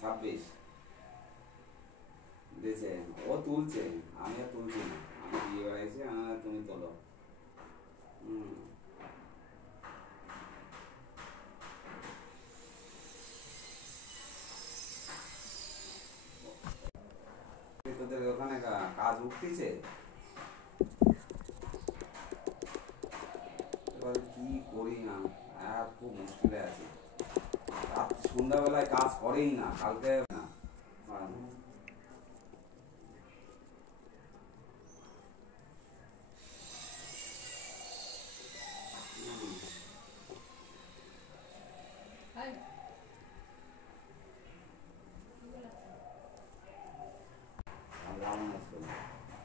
26 দিয়েছে। ও তুলছে, আমি আর তুলছি না। আমি বিয়ে বাড়াইছি, তুমি তোলো। হুম। তোদের ওখানে কাজ উঠতেছে, এবার কি করি না, খুব মুশকিলে আছি। রাত সন্ধ্যাবেলায় কাজ করেই না, কালকে না।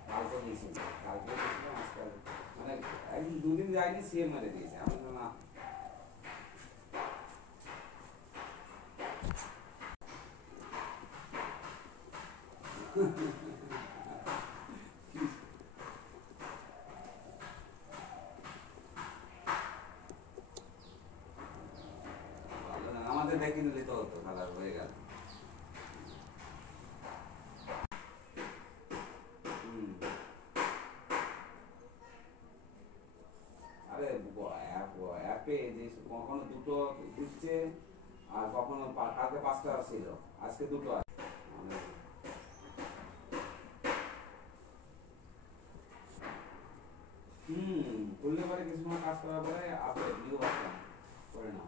কালকে গেছিল, কালকে গেছিল, আজকাল মানে একদিন দুদিন যায়নি, সে মেরে দিয়েছে। আমি তো না। আমাদের দেখে নিলে তো হতো, খেলা হয়ে গেল। হুম। আরে অ্যাপে যে কখনো দুটো দিচ্ছে, আর কখনো কালকে 5টা ছিল, আজকে দুটো আছে। হুম, করলে পরে কিছু সময় কাজ করার পরে আপে ভিউ আসলাম করে না।